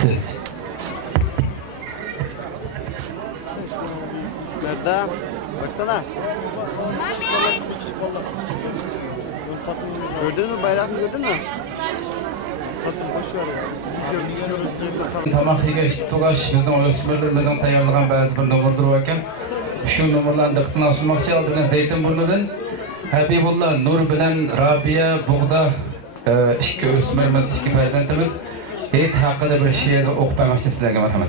Siz. Nerede? Baksana. Gördün mü? Bayrak mı gördün mü? Tamam, tugaş bizden ösmürlerimizden tayarlanan bazı bir numurdur varken şu numurlardan diqqatini sunmakçı aldı bilen Zeytinburnu'dan Habibullah Nur bilen Rabia Buğda iki ösmürümüz, iki farzandimiz Heyit hakkında bir şiir okupamakçı sizlerge merhamet.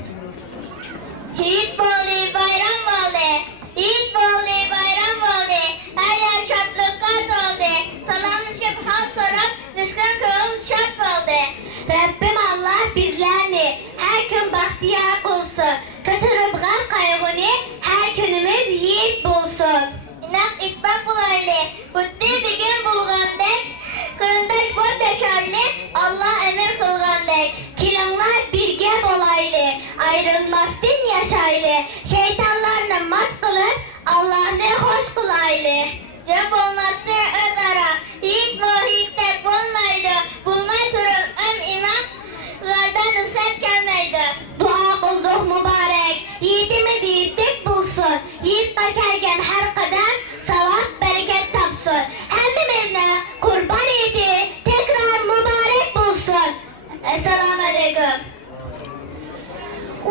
Heyit boldu, bayram boldu. Heyit boldu, bayram boldu. Her yer şaplıkka doldu. Salamlaşıp hal sorup düşkün kıvıl şap oldu. Rabbim Allah bizlerini her gün bahtiyar olsun. Kötürübğen kaygını her günümüz yiğit bulsun. İnak itbak bulaylı. Hüddü bir gün bulgandek. Kırındaş boy beşerli. Allah emir kılgandek. Kilanlar birge bolaylı. Ayrılmazsın yaşaylı. Şeytanlarını mat kılır. Allah'ını hoş kılaylı. Cep olmazsa öz ara. Yiğit muhitte bulmaydı. Bulmay turul imam. Galben nusret gelmeydi. Dua kıldık mübarek. Yiğitimi yiğitlik bulsun. Yiğit kaçarken her kadem sevap bereket tapsın. Hemmimizle kurban idi. Tekrar mübarek bulsun. Esselamu aleyküm.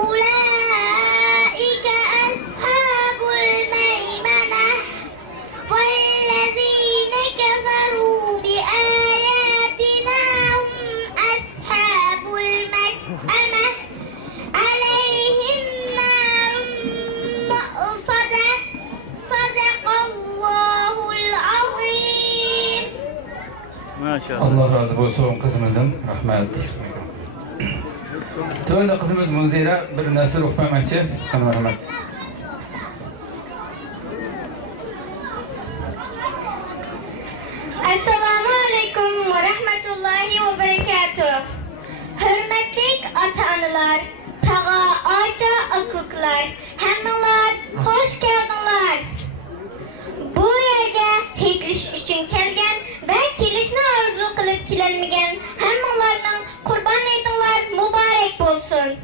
أولئك أصحاب الميمنة والذين كفروا بآياتنا هم أصحاب المشأمة عليهم نار مؤصدة صدق الله العظيم. Maşallah. Allah razı olsun kızımızdan rahmet. Tövbe kızımız Munzira bir nasıl okupamakçı merhamet. Assalamu alaikum ve rahmetullahi ve berekatuhu. Hürmetlik ata-analar, tağa aca akıklar, hemmeler hoş geldinler. Bu yerge hikliş için kelgen ve kilişni arzu kılıp kilenmegen hemmelerinin kurban edinler mübarek olsun.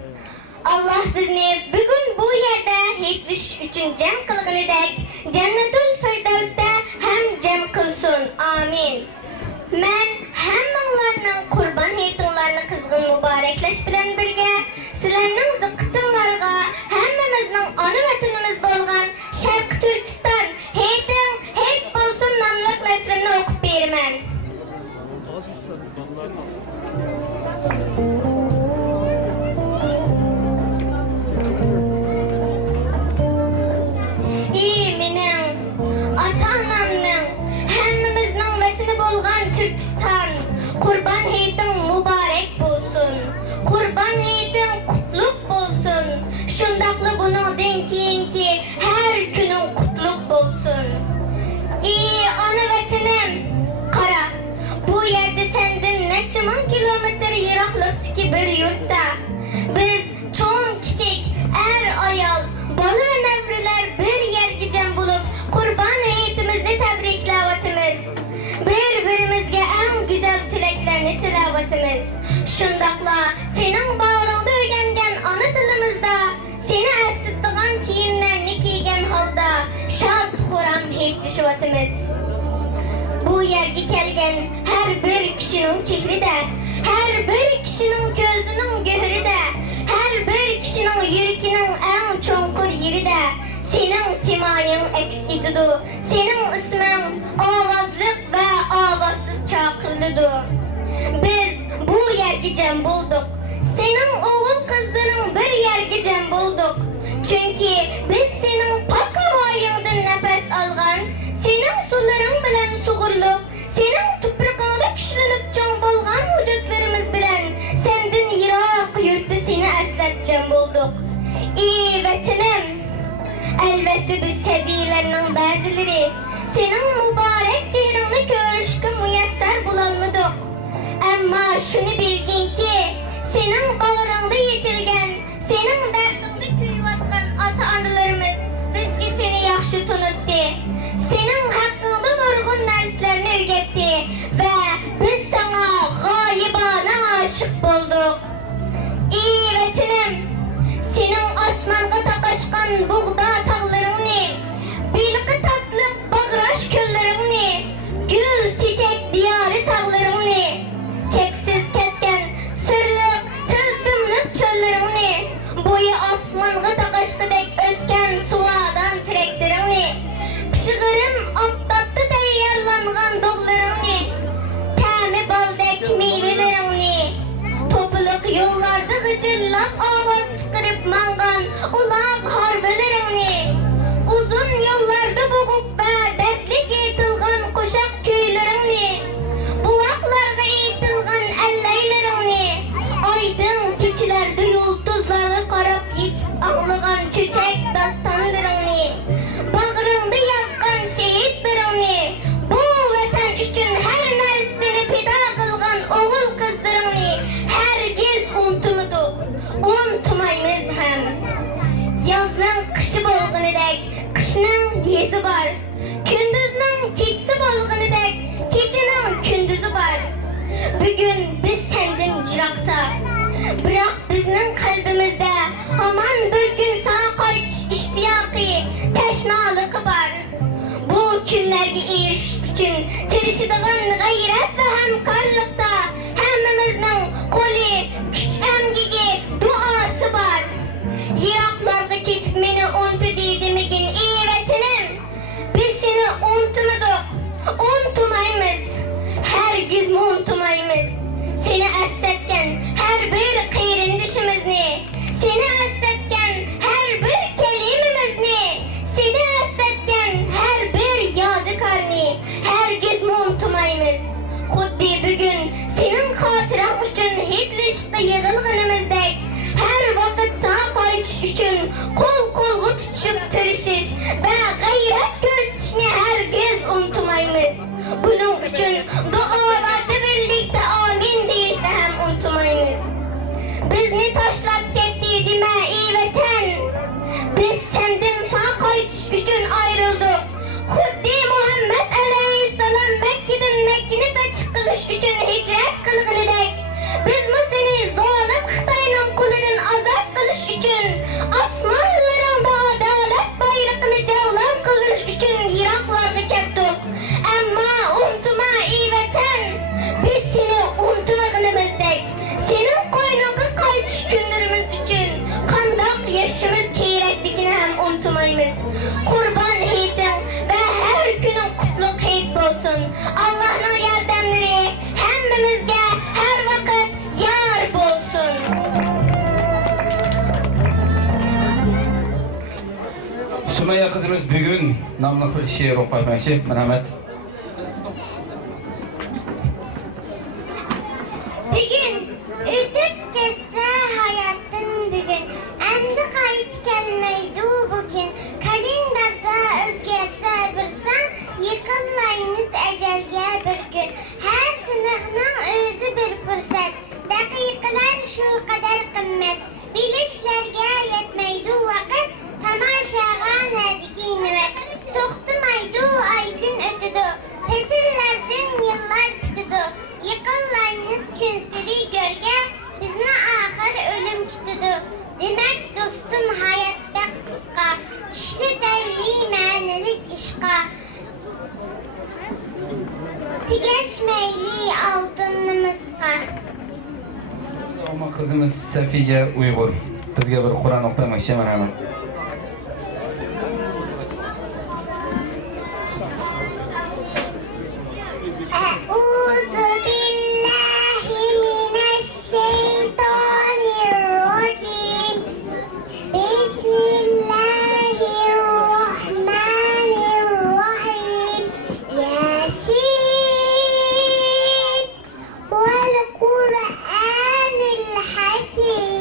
Allah bizni bugün bu yerde hikliş için cem kılgını dek Cennetül Firdevs'te hem cem kılsın. Amin. Men hemmelerinin kurban edinlerini kızgın mübarekleş bilen birge sizlerinin dikkatınlarga hemmemizin ana vatanımız bolgan Şarkı Türkistan heyt bolsun namlık nesrini okup bermen. Menin ata-anamның hemmemizning vatani bolgan Türkistan kurban heytin mübarek bolsun. Kurban heytin kutluk bolsun. Şundaqlı buningdan keyinki her günün kutluk bolsun. Ana vatanim, qara. Bu yerde senden neçe ming kilometr yiroqlikdagi bir yurtda biz cho'ng kichik er ayol bola va navrilar bir yerga jam bo'lib qurban hayitimizni tabriklayotimiz. Bir-birimizga eng go'zal tilaklarni tilayotimiz. Shundaqla sening bag'ringda o'rgangan ona tilimizda seni arsitdigan kiyimlarni kiygan holda shod-xuram hayitishayotimiz. Bu yerga kelgan her bir kişinin chehrida, her bir kişinin ko'zining go'hrida, her bir kişinin yuragining eng cho'nqur yerida sening simoying aks etadi. Sening isming ovozliq va ovozsiz chaqiriladi. Biz bu yerga jam bo'ldik. Sening o'g'il qizlaring bir yerga jam bo'ldik. Chunki biz sening pok havoyingdan nafas olgan, sening suvlaring bilan sug'urilib, sening tuprog'ingda kuchlanib jon bo'lgan vujudlarimiz bilan sendan yiroq yurtda seni aslab jam bo'ldik. Ey vatanim, albatta biz sabiyalarning ba'zilari sening muborak chehringni ko'rishga muyassar bo'lolmadik. Ammo shuni bilginki, sening bag'ringda yetilgan, sening dardingni kuyayotgan ota-onalarimiz bizga seni yaxshi tunutdi. Sening haqqingda nurg'un narsalarni o'rgatdi va biz sana g'oyibona oshiq bo'ldik. Ey boyu asmanğı taqaşqıdek ösken suvadan treklerini, pişiğirim aptatlı tayarlanğan doğlarını, təmi baldek meyvelerini, topuluq yollarda gıcırlap avaz çıqırıp manğan ulaq harbelerini, uzun yollarda boğup dertlik etilgan koşak köylerini, bulaqlarga etilgan elleylerini, aydın keçilerde yulduzlarga qarab yetip ağlagan çöçek dastanlarını, bağrında yakkan şehitlerini, bu vatan üçün her narsini pida kılgan oğul kızlarını hergiz unutmadık, unutmaymiz hem. Yazның kışı bolğunidek, kışның yezi var. Kündüzның keçisi bolğunidek, keçinin kündüzü var. Bugün biz senden yirakta, biroq bizning qalbimizda aman bir gün sana qaytish ishtiyaqi, tashnalığı var. Bu kunlarga erishish uchun tirishadigan g'ayrat va hamkorlikda hammamizning qo'li, kuch amgigi, duosi bor. Yiroqlarga ketib meni unutdi demagin ey vatanim, biz seni unutmadik, unutmaymiz, hergiz unutmaymiz. Seni eslatgan her bir qayrindishimizni, seni eslatgan her bir kalimamizni, seni eslatgan her bir yodikorni hergiz unutmaymiz. Xuddi bugun sening xotirang uchun hidlashqa yig'ilganimizdek, her vaqt sana qaytish uchun qo'l-qo'lga tutishib tirishish va g'ayrat ko'rsatishni hergiz unutmaymiz. Buning uchun duolarda birlikda amin deyishni ham unutmaymiz. Bizni tashlab ketdi dema ey vatan, biz sendan sana qaytish uchun ayrildik. Xuddi Muhammad alayhissalom Makkadan fath qilish uchun hijrat qilganidek, biz seni zolim Xitoyning qo'lidan ozod qilish uchun, osmonlarida adolat bayrog'ini javlon qilish uchun yiroqlarga ketdik. Ammo unutma ey vatan, biz seni unutmaganimizdek, sening qo'yningga qaytish kunlarimiz uchun qandoq yashashimiz kerakligini ham unutmaymiz. Qurban hayiting va har kuning qutlug' hayit bo'lsin. Allohning yordamlari hammamizga har vaqt yor bo'lsin. Sumaya kızımız bugün namlı bir şiir okuymakçı. Merhamet. Bugün ötüp kesse hayatın bugün, endi qayt kelmeydi bugün. Kalendarda özgərsə bir san, yıkıllayımız ecelge bir gün. Her sınıfның özü bir fırsat, dakikalar şu kadar kımmet. Bilişlerge yetmeydi vakit, tamaşağa nediki nüvet. Toxtumaydı ay gün ötüdü, fesillerden yıllar kütüdü. Yıkıllayınız künsiri görge, bizni ahir ölüm kütüdü. Demek dostum hayatta kıska, işli dayli мәнілік işqa. Tigeşmeyli altınımızqa. Ama kızımız Safiye Uygur. Bizge bir Kur'an okumakçı. Merhamet. والقرآن الحكيم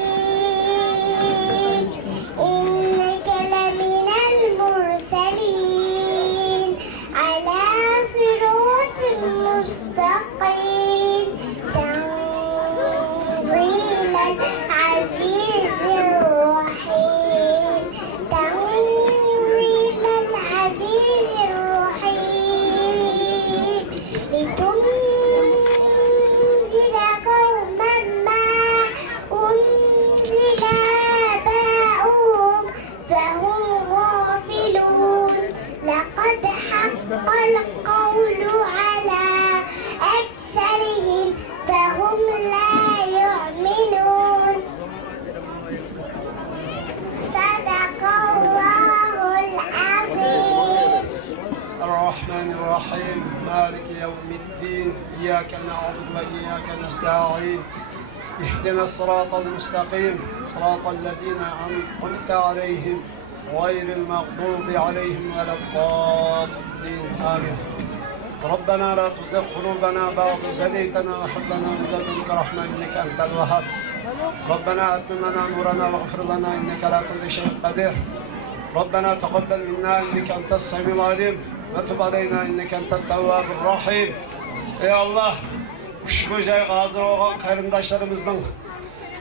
نستعين اهدنا الصراط المستقيم صراط الذين أنعمت عليهم غير المغضوب عليهم ولا الضالين آمين. ربنا لا تزغ قلوبنا بعد إذ هديتنا وهب لنا من لدنك رحمة إنك أنت الوهاب. ربنا أتمم لنا نورنا واغفر لنا إنك على كل شيء قدير. ربنا تقبل منا إنك أنت السميع العليم وتب علينا إنك أنت التواب الرحيم. Ey Allah, ushbu joyga hozir bo'lgan qarindoshlarimizning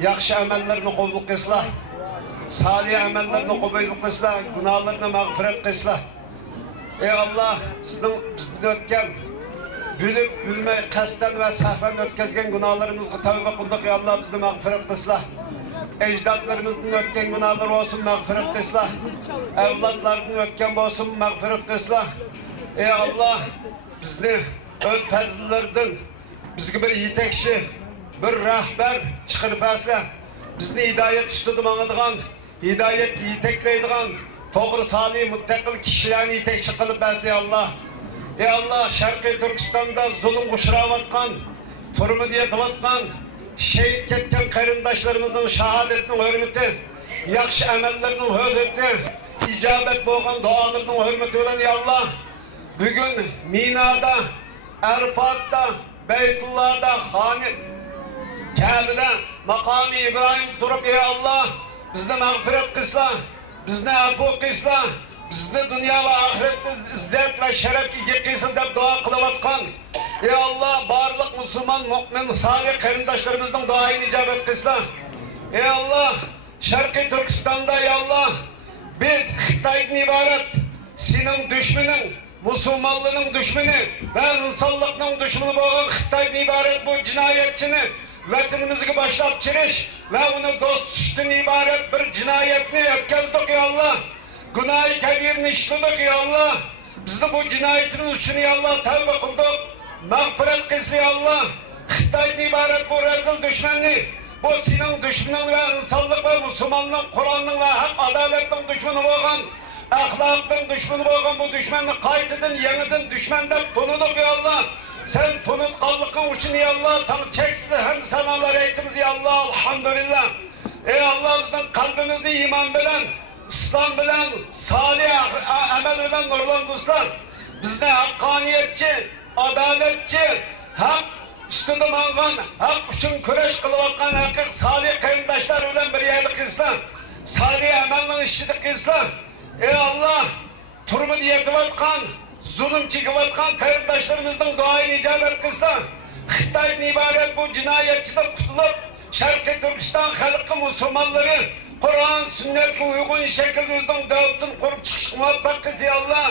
yaxshi amallarini qabul qilsizlar. Salih amallarni qabul qilsizlar, gunohlarni mag'firat qilsizlar. Ey Allah, sizning bizni o'tgan bilib, bilmay, qasddan va sahvan o'tkazgan gunohlarimizga tavba qildik. Ey Allah, bizni mag'firat qilsizlar. Ecdadlarımızın ötken günahları olsun, mağfiret kılsınlar. Evlatlarının ötken olsun, mağfiret kılsınlar. Ey Allah, bizni öz fazillerden bizge bir yetekçi, bir rahber çıkarıp asla bizni hidayet üstüdüm anladıgan, hidayet yetekleydigan, doğru salih mutlakıl kişilerini yetekçi kılıp asla Allah. Ey Allah, Şarkı Türkistan'da zulüm kuşuravatkan, turumu diye tıvatkan, şehit ketken qarindaşlarımızın şahadetinin hürmeti, yaxşı amellerinin hürmeti, icabet boğan dualarının hürmeti olan ya Allah, bugün Mina'da, Erfat'ta, Beytullah'da, Kabe'de, Makam-ı İbrahim durup ey Allah, bizni mağfiret kılsınlar, bizni afu kılsınlar, bizni dünya ve ahirette izzet ve şeref kılsın deb dua kılıvatkan. Ey Allah, barlık Müslüman, mümin, salih qarindaşlarımızın duayını icabet kılsınlar. Ey Allah, Şarkı Türkistan'da ey Allah, biz Xitay'dan ibaret, senin düşmanın, Müslümanlığın düşmanı ve insanlığın düşmanı olan Xitay'dan ibaret bu cinayetçini vatanımızı başlap çiriş ve onu dost düştüğün ibaret bir cinayetini ötkazdık ya Allah. Günah-ı kebirini işledik ya Allah. Biz de bu cinayetimiz için ya Allah tevbe kıldık. Mağfiret kılsın ya Allah. Xitay'dan ibaret bu rezil düşmanını, bu senin düşmanın ve insanlık ve Müslümanlığın, Kur'an'ın ve hak adaletin düşmanı olan, ahlakın düşmanı olan bu düşmanı kayıtıdın, yenidin, düşmandan tanıdık ya Allah. Sen tanıtkanlıkın için ya Allah, sana çeksiz hem sanalar eğitimiz ya Allah, elhamdülillah. Ey Allah, bizden kalbimizni iman bilen, İslam bilen, salih amel bilen nurlan dostlar. Bizde hakkaniyetçi, adaletçi, hak üstünde mangan, hak için küreş kılıvatkan hakik salih kayındaşlar bilen bir yerlik İslam. Salih amelinin işçilik İslam. Ey Allah, turumu diyetivatkan, zulüm çekivatkan kayındaşlarımızın duayını icabet kılsın. Xitay'ın ibaret bu cinayetçiden kurtulup, Şarkı Türkistan halkı Müslümanları, Kur'an, sünnetine uygun şekilde özünün devletini kurup çıkış muvaffak kılsın Allah.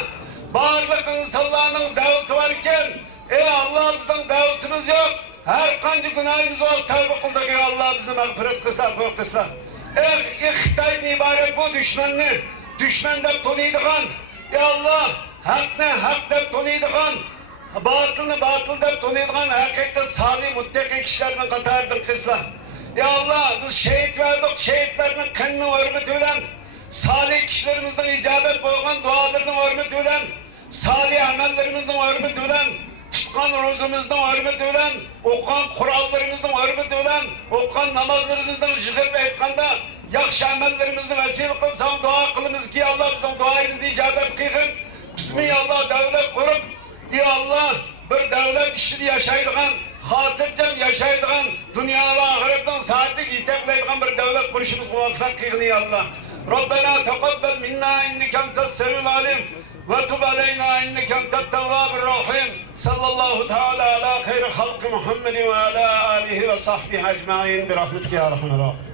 Bağırlık insanların devleti varken, ey Allah bizden devletimiz yok. Her kanca günahımız var, tevbe kıldık ey Allah bizni mağfiret kılsa, kork kılsa. Ey Xitay'ın ibaret bu düşmanını, düşman dep tanıydıgan, ey Allah, hakni hak dep tanıydıgan, batılını batıl dep tanıydıgan, hakikaten salih muttaki kişilerden katardan kılsa. Ya Allah, biz şehit verdik, şehitlerinin kanının hürmetiyle, salih kişilerimizden icabet boğan dualarının hürmetiyle, salih amellerimizden hürmetiyle, tutkan rozumuzdan hürmetiyle, okuyan kurallarımızdan hürmetiyle, okuyan namazlarımızdan jıgıp etkanda, yaxşı amellerimizden vesile kılsan dua kılımız ki Allah bizden duayını icabet kıyın. Bismillah devlet kurup, ya Allah, bir devlet işini yaşaydıgan, hatırcan yaşaydıgan, dünya ve ahiretten saatlik itekleydigan bir devlet kuruşumuz muvaffak kıyın ya Allah. Rabbena teqabbel minna inneke entes semil alim ve tub aleyna inneke entet tevvabir rahim. Sallallahu teala ala khayri halkı Muhammedin ve ala alihi ve sahbihi ecmain bi rahmetike ya rahman rahim.